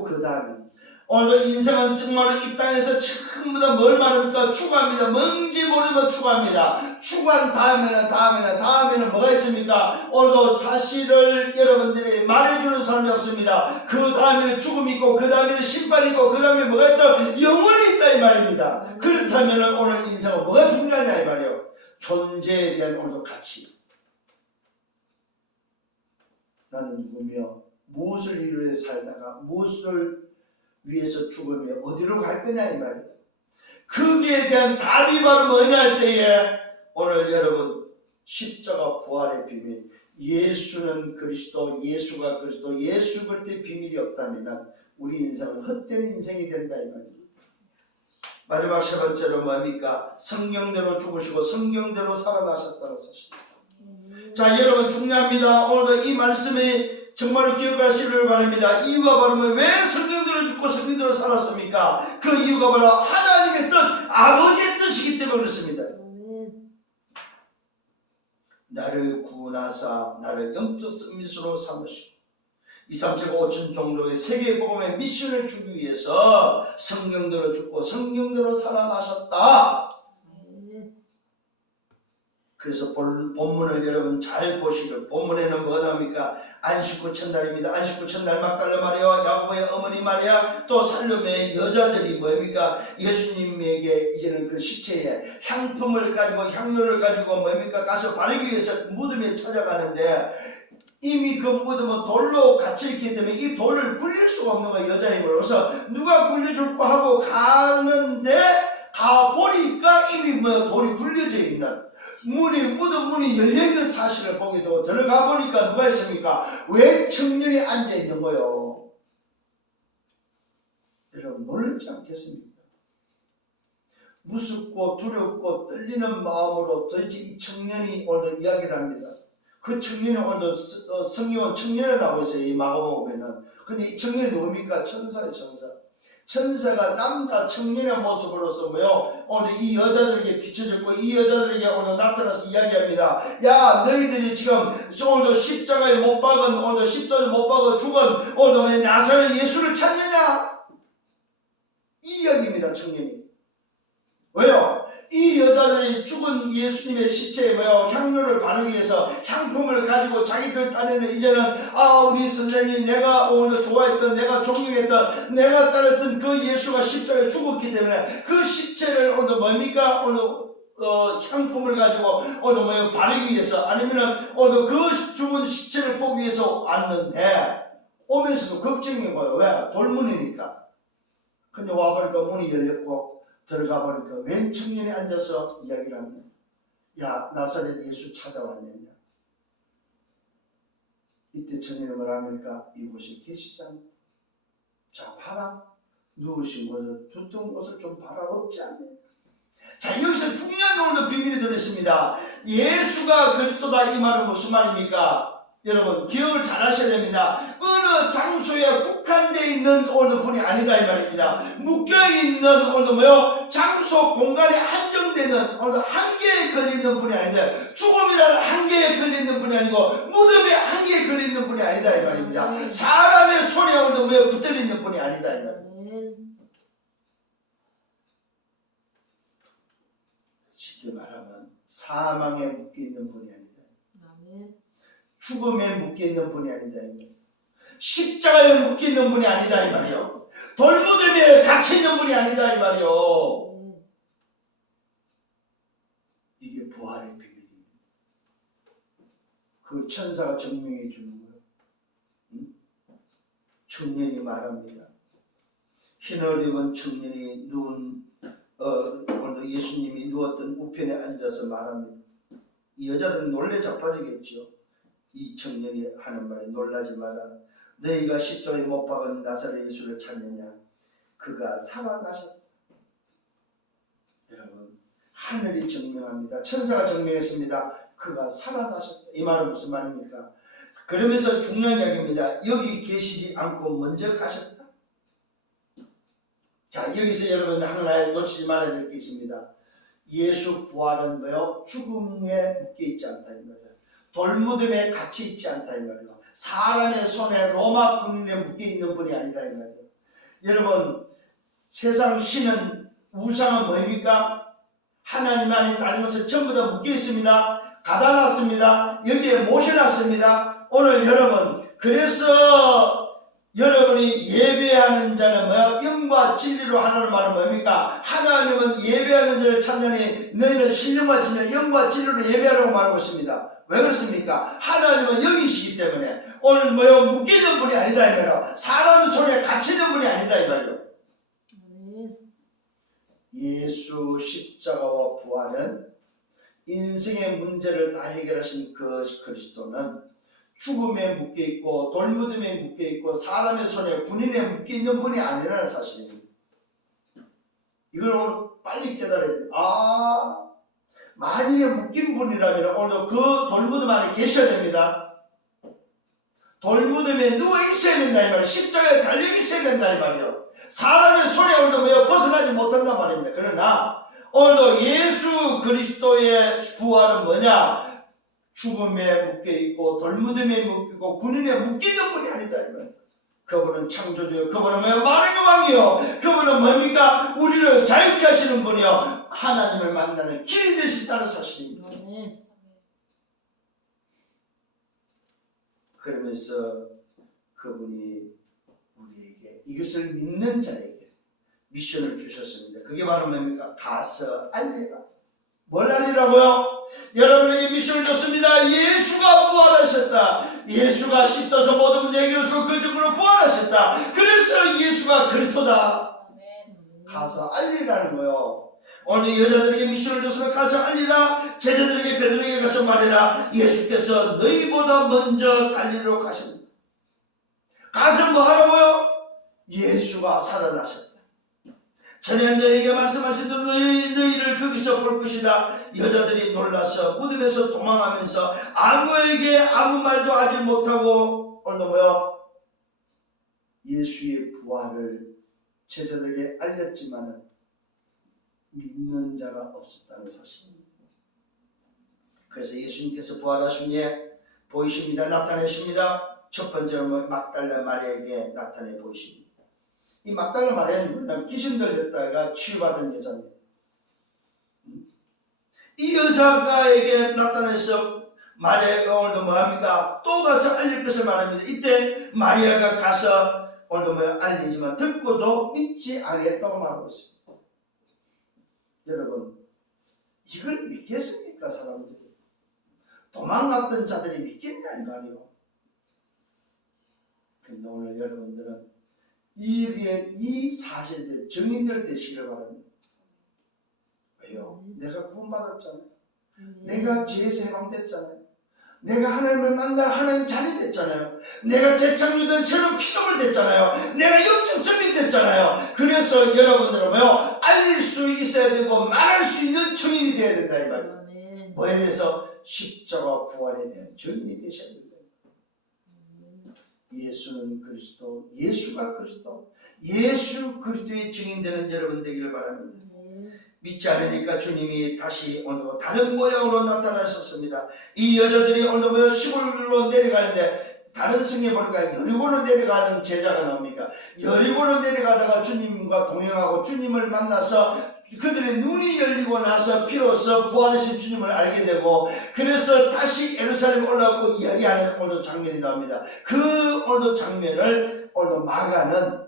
그 다음에는 오늘 인생은 정말 이 땅에서 전부 다 뭘 말합니까? 추구합니다. 뭔지 모르지만 추구합니다. 추구한 다음에는 뭐가 있습니까? 오늘도 사실을 여러분들이 말해주는 사람이 없습니다. 그 다음에는 죽음이 있고 그 다음에는 심판이 있고 그 다음에 뭐가 있다? 영원이 있다 이 말입니다. 그렇다면 오늘 인생은 뭐가 중요하냐 이 말이에요. 존재에 대한 오늘도 가치. 나는 누구며 무엇을 이루어 살다가 무엇을 위해서 죽으며 어디로 갈 거냐 이 말이에요. 거기에 대한 답이 바로 뭐냐 할 때에 오늘 여러분 십자가 부활의 비밀 예수는 그리스도 예수가 그리스도 예수 그리스도의 비밀이 없다면 우리 인생은 헛된 인생이 된다 이 말이에요. 마지막 세 번째로 뭡니까? 성경대로 죽으시고 성경대로 살아나셨다는 사실입니다. 자 여러분 중요합니다. 오늘도 이 말씀이 정말로 기억하시기를 바랍니다. 이유가 바로 왜 성경대로 죽고 성경대로 살았습니까? 그 이유가 바로 하나님의 뜻, 아버지의 뜻이기 때문에 그렇습니다. 나를 구원하사 나를 영적 섭밋으로 삼으시고 2, 3, 7, 5천 종족의 세계 복음의 미션을 주기 위해서 성경대로 죽고 성경대로 살아나셨다. 그래서 본문을 여러분 잘 보시고, 본문에는 뭐가 나옵니까? 안식 후 첫날입니다. 안식 후 첫날 막달라 마리아와 야고보의 어머니 마리아, 또 살로메의 여자들이 뭡니까? 예수님에게 이제는 그 시체에 향품을 가지고, 향료를 가지고 뭡니까? 가서 바르기 위해서 무덤에 찾아가는데, 이미 그 무덤은 돌로 갇혀있기 때문에 이 돌을 굴릴 수가 없는 거예요, 여자 힘으로. 그래서 누가 굴려줄까 하고 가는데, 가보니까 이미 돌이 굴려져 있는 무덤 문이 열려있는 사실을 보게 되고, 들어가 보니까 누가 있습니까? 왜 청년이 앉아있는 거요? 여러분 놀랍지 않겠습니까? 무섭고 두렵고 떨리는 마음으로 도대체 이 청년이 오늘 이야기를 합니다. 그 청년이 오늘 성경은 청년에 나오고 있어요, 이 마가복음 보면은. 근데 이 청년이 누굽니까? 천사예요, 천사. 천사가 남자 청년의 모습으로서 오늘 이 여자들에게 비춰졌고, 이 여자들에게 오늘 나타나서 이야기합니다. 야, 너희들이 지금 오늘 십자가에 못 박은, 오늘 십자가에 못 박아 죽은 오늘 나사렛 예수를 찾느냐? 이 이야기입니다, 청년이. 왜요? 이 여자들이 죽은 예수님의 시체에 향료를 바르기 위해서 향품을 가지고 자기들 딴에는 이제는 우리 선생님, 내가 오늘 좋아했던, 내가 존경했던, 내가 따랐던 그 예수가 십자가에 죽었기 때문에 그 시체를 오늘 뭡니까? 오늘 향품을 가지고 오늘 바르기 위해서, 아니면은 오늘 그 죽은 시체를 보기 위해서 왔는데, 오면서도 걱정인 거예요. 왜? 돌문이니까. 근데 와보니까 문이 열렸고 들어가 보니까 웬 청년이 앉아서 이야기를 합니다. 야, 나사렛 예수 찾아왔느냐? 이때 청년이 뭐라 합니까? 이곳에 계시지 않나? 자, 봐라. 누우신 곳에 두꺼운 옷을 좀 봐라. 없지 않냐? 자, 여기서 중요한 오늘도 비밀이 들어있습니다. 예수가 그리스도다, 이 말은 무슨 말입니까? 여러분 기억을 잘 하셔야 됩니다. 어느 장소에 국한되어 있는 오늘 분이 아니다, 이 말입니다. 묶여있는 오늘 장소 공간에 한정되는 오늘 한계에 걸리는 분이 아니다. 죽음이라는 한계에 걸리는 분이 아니고 무덤의 한계에 걸리는 분이 아니다, 이 말입니다. 사람의 손에 오늘 붙들리는 분이 아니다, 이 말입니다. 쉽게 말하면 사망에 묶여있는 분이 아니다. 죽음에 묶여있는 분이 아니다, 이 말이에요. 십자가에 묶여있는 분이 아니다, 이 말이에요. 돌무덤에 갇혀있는 분이 아니다, 이 말이에요. 이게 부활의 비밀입니다. 그 천사가 증명해 주는 거예요. 청년이 말합니다. 흰옷 입은 청년이 오늘 예수님이 누웠던 우편에 앉아서 말합니다. 이 여자들은 놀래 자빠지겠죠. 이 청년이 하는 말에 놀라지 마라. 너희가 십자가에 못 박은 나사렛 예수를 찾느냐? 그가 살아나셨다. 여러분, 하늘이 증명합니다. 천사가 증명했습니다. 그가 살아나셨다. 이 말은 무슨 말입니까? 그러면서 중요한 이야기입니다. 여기 계시지 않고 먼저 가셨다. 자, 여기서 여러분 하나 놓치지 말아야 될 게 있습니다. 예수 부활은 죽음에 묶여있지 않다, 이 말이에요. 돌무덤에 갇혀 있지 않다, 이 말이에요. 사람의 손에 로마 군인에 묶여있는 분이 아니다, 이 말이에요. 여러분, 세상 신은 우상은 뭡니까? 하나님만이 다니면서 전부 다 묶여있습니다. 가다놨습니다. 여기에 모셔놨습니다. 오늘 여러분, 그래서 여러분이 예배하는 자는 영과 진리로 하나는 말은 뭡니까? 하나님은 예배하는 자를 찾느니 너희는 신령과 진리, 영과 진리로 예배하라고 말하고 있습니다. 왜 그렇습니까? 하나님은 영이시기 때문에 오늘 묶이는 분이 아니다, 이 말이에요. 사람 손에 갇히는 분이 아니다, 이 말이에요. 예수 십자가와 부활은 인생의 문제를 다 해결하신 그 그리스도는 죽음에 묶여있고 돌무덤에 묶여있고 사람의 손에 군인에 묶여있는 분이 아니라는 사실입니다. 이걸 오늘 빨리 깨달아야 돼요. 만약에 묶인 분이라면 오늘 그 돌무덤 안에 계셔야 됩니다. 돌무덤에 누워 있어야 된다, 이 말이에요. 십자가에 달려 있어야 된다, 이 말이에요. 사람의 손에 오늘 벗어나지 못한단 말입니다. 그러나 오늘도 예수 그리스도의 부활은 뭐냐? 죽음에 묶여있고 돌무덤에 묶이고 군인에 묶이는 분이 아니다, 이 말이에요. 그분은 창조주요. 그분은 만왕의 왕이요. 그분은 뭡니까? 우리를 자유케 하시는 분이요. 하나님을 만나는 길이 되신다는 사실입니다. 그러면서 그분이 우리에게 이것을 믿는 자에게 미션을 주셨습니다. 그게 바로 뭡니까? 가서 알리라. 뭘 알리라고요? 여러분에게 미션을 줬습니다. 예수가 부활하셨다. 예수가 씻어서 모든 문제 해결하시고 그 증거로 부활하셨다. 그래서 예수가 그리스도다. 가서 알리라는 거예요. 오늘 여자들에게 미션을 줬으면 가서 알리라. 제자들에게 베드로에게 가서 말해라. 예수께서 너희보다 먼저 갈릴리로 가십니다. 가서 뭐 하라고요? 예수가 살아나셨다. 전에 너희에게 말씀하신 대로 너희를 거기서 볼 것이다. 여자들이 놀라서 무덤에서 도망하면서 아무에게 아무 말도 하지 못하고 오늘 뭐요? 예수의 부활을 제자들에게 알렸지만 믿는 자가 없었다는 사실입니다. 그래서 예수님께서 부활하신 후에 보이십니다. 나타내십니다. 첫 번째로 막달라 마리아에게 나타내 보이십니다. 이 막달라 마리아는 뭐냐면 귀신 들렸다가 치유받은 여자입니다. 이 여자가에게 나타나서 마리아가 오늘도 뭐합니까? 또 가서 알릴 것을 말합니다. 이때 마리아가 가서 오늘도 알리지만 듣고도 믿지 않겠다고 말하고 있습니다. 여러분, 이걸 믿겠습니까? 사람들이 도망갔던 자들이 믿겠냐 이 말이요. 근데 오늘 여러분들은 이 사실에 증인들 되시기를 바랍니다. 왜요? 내가 구원받았잖아요. 내가 죄에서 해방됐잖아요. 내가 하나님을 만나 하나님 자녀 됐잖아요. 내가 재창조된 새로운 피조물 됐잖아요. 내가 영적 승리 됐잖아요. 그래서 여러분들은 뭐요? 알릴 수 있어야 되고 말할 수 있는 증인이 되어야 된다 이 말이에요. 뭐에 대해서? 십자가 부활에 대한 증인이 되셔야 된다. 예수는 그리스도, 예수가 그리스도, 예수 그리스도의 증인되는 여러분 되기를 바랍니다. 믿지 않으니까 주님이 다시 오늘 다른 모양으로 나타나셨습니다. 이 여자들이 오늘 시골로 내려가는데 다른 성경에 보니까 여리고로 내려가는 제자가 나옵니까? 여리고로 내려가다가 주님과 동행하고 주님을 만나서 그들의 눈이 열리고 나서 비로소 부활하신 주님을 알게 되고 그래서 다시 예루살렘에 올라가고 이야기하는 오늘 장면이 나옵니다. 그 오늘 장면을 오늘 마가는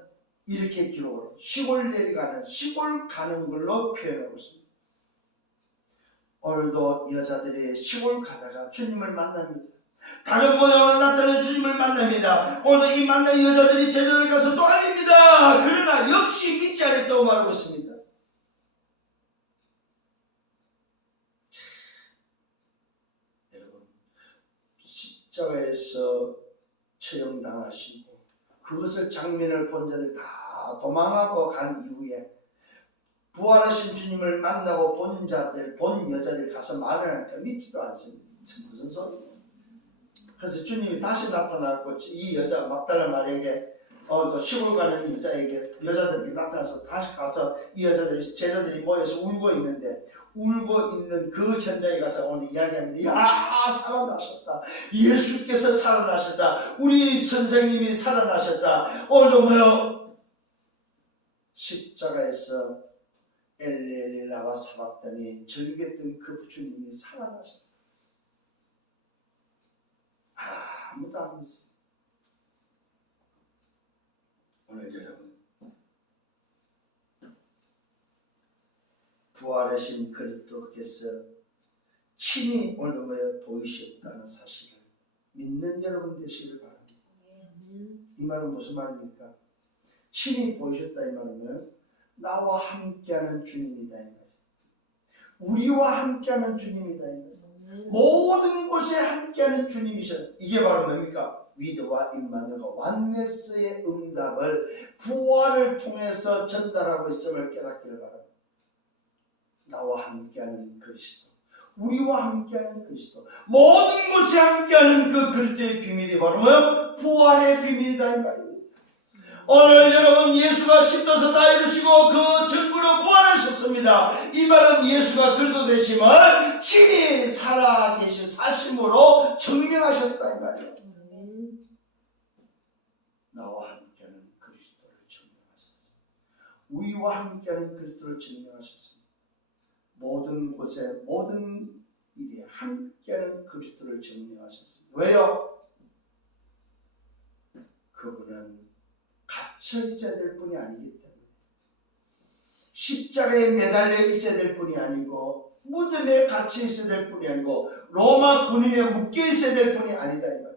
이렇게 기록을 시골 내려가는 시골 가는 걸로 표현하고 있습니다. 오늘도 여자들이 시골 가다가 주님을 만납니다. 다른 모양으로 나타나는 주님을 만납니다. 오늘 이 만난 여자들이 제자들에 가서 또 알립니다. 그러나 역시 믿지 않았다고 말하고 있습니다. 여러분, 십자가에서 처형당하시고 그것을 장면을 본 자들 다 도망하고 간 이후에 부활하신 주님을 만나고 본 자들, 본 여자들 가서 말을 하니까 믿지도 않습니다. 무슨 소리예요? 그래서 주님이 다시 나타나고 이 여자 막달라 마리아에게 시골 가는 이 여자들에게 나타나서 다시 가서 이 여자들이 제자들이 모여서 울고 있는데 울고 있는 그 현장에 가서 오늘 이야기합니다. 야, 살아나셨다. 예수께서 살아나셨다. 우리 선생님이 살아나셨다. 오늘 뭐요? 십자가에서 엘리 라마 사박단이 절규했던 그 주님이 살아나셨다. 아무도 안 믿습니다. 오늘 여러분 부활하신 그리스도께서 친히 오늘 보이셨다는 사실을 믿는 여러분 되시길 바랍니다. 이 말은 무슨 말입니까? 친히 보이셨다 이 말은 나와 함께하는 주님이다 이 말이에요. 우리와 함께하는 주님이다 이 말이에요. 모든 곳에 함께하는 주님이셔. 이게 바로 뭡니까? 위드와 임마누엘과 완네스의 응답을 부활을 통해서 전달하고 있음을 깨닫기를 바랍니다. 나와 함께하는 그리스도, 우리와 함께하는 그리스도, 모든 곳에 함께하는 그 그리스도의 비밀이 바로 뭐요? 부활의 비밀이다 이 말입니다. 오늘 여러분 예수가 십자가에서 다 이루시고 그 증거로 부활하셨습니다. 이 말은 예수가 그리스도 되심을 친히 살아계신 사심으로 증명하셨다 이 말이에요. 나와 함께하는 그리스도를 증명하셨습니다. 우리와 함께하는 그리스도를 증명하셨습니다. 모든 곳에 모든 일에 함께하는 그리스도를 증명하셨습니다. 왜요? 그분은 갇혀 있어야 될 뿐이 아니기 때문에, 십자가에 매달려 있어야 될 뿐이 아니고, 무덤에 갇혀 있어야 될 뿐이 아니고, 로마 군인에 묶여 있어야 될 뿐이 아니다 이 말이에요.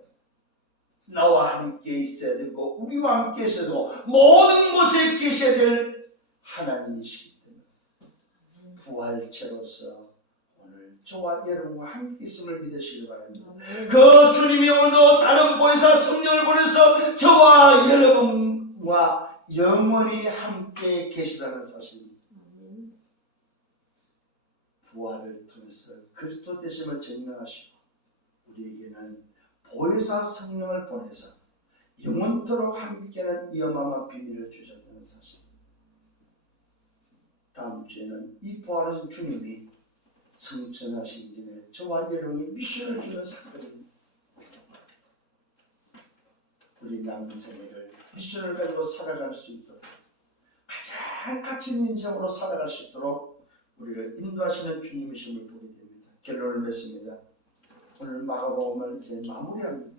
나와 함께 있어야 되고 우리와 함께 있어야 되고 모든 곳에 계셔야 될 하나님이시기 때문에 부활체로서 오늘 저와 여러분과 함께 있음을 믿으시기 바랍니다. 그 주님이 오늘도 다른 보혜사 성령을 보내서 저와 여러분과 영원히 함께 계시다는 사실입니다. 부활을 통해서 그리스도 되심을 증명하시고 우리에게는 보혜사 성령을 보내서 영원토록 함께하는 이 어마어마한 비밀을 주셨다는 사실. 다음 주에는 이 부활하신 주님이 승천하시기 전에 저와 여러분이 미션을 주는 사건입니다. 우리 남은 생애를 미션을 가지고 살아갈 수 있도록, 가장 가치 있는 인생으로 살아갈 수 있도록 우리를 인도하시는 주님이심을 보게 됩니다. 결론을 맺습니다. 오늘 마가복음을 이제 마무리합니다.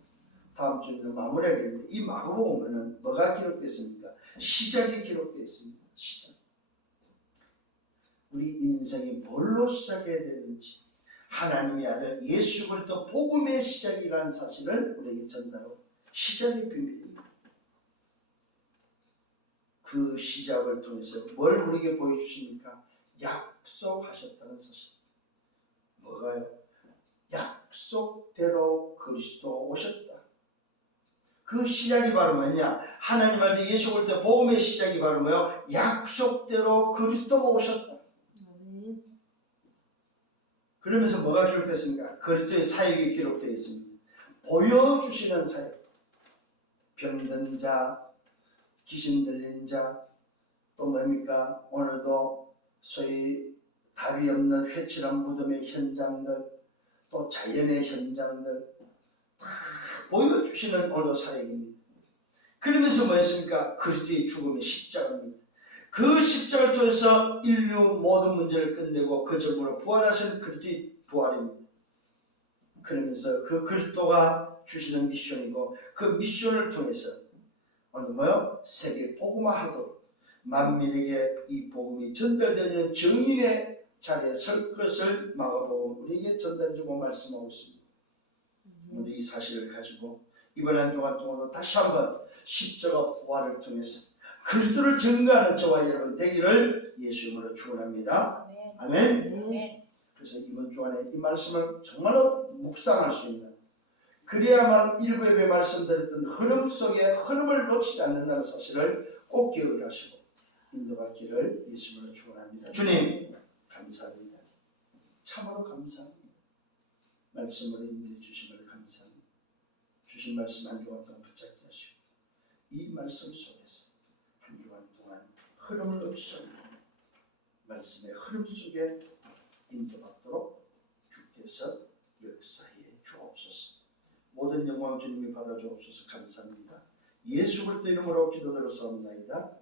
다음 주에는 마무리하겠는데, 이 마가복음에는 뭐가 기록되어 있습니까? 시작이 기록되어 있습니다. 시작. 우리 인생이 뭘로 시작해야 되는지, 하나님의 아들 예수 그리스도 복음의 시작이라는 사실을 우리에게 전달하고, 시작의 비밀입니다. 그 시작을 통해서 뭘 우리에게 보여주십니까? 약속하셨다는 사실. 뭐가요? 약속대로 그리스도 오셨다. 그 시작이 바로 뭐냐? 하나님 아들 예수 그리스도 복음의 시작이 바로 뭐요? 약속대로 그리스도가 오셨다. 그러면서 뭐가 기록됐습니까? 그리스도의 사역이 기록되어 있습니다. 보여주시는 사역. 병든 자, 귀신 들린 자, 또 뭡니까? 오늘도 소위 답이 없는 회칠한 무덤의 현장들, 또 자연의 현장들 다 보여주시는 오늘 사역입니다. 그러면서 뭐였습니까? 그리스도의 죽음의 십자가입니다. 그 십자가를 통해서 인류 모든 문제를 끝내고 그 점으로 부활하신 그리스도의 부활입니다. 그러면서 그 그리스도가 주시는 미션이고, 그 미션을 통해서 오늘 뭐요? 세계 복음화하도록 만민에게 이 복음이 전달되는 증인의 자리에 설 것을 마가복음 우리에게 전달해주고 말씀하고 있습니다. 우리 이 사실을 가지고 이번 한 주간 동안도 다시 한번 십자가 부활을 통해서 그리스도를 증거하는 저와 여러분 되기를 예수 이름으로 축원합니다. 아멘. 그래서 이번 주간에 이 말씀을 정말로 묵상할 수 있는, 그래야만 일부 예배 말씀드렸던 흐름 속에 흐름을 놓치지 않는다는 사실을 꼭 기억을 하시고 인도받기를 예수 이름으로 축원합니다. 주님 감사합니다. 참으로 감사합니다. 말씀을 인도해 주심을 감사합니다. 주신 말씀 한 주간 동안 붙잡게 하시고 이 말씀 속에서 한 주간 동안 흐름을 놓치지 않고 말씀의 흐름 속에 인도받도록 주께서 역사해 주옵소서. 모든 영광 주님이 받아 주옵소서. 감사합니다. 예수 그리스도 이름으로 기도드렸사옵나이다.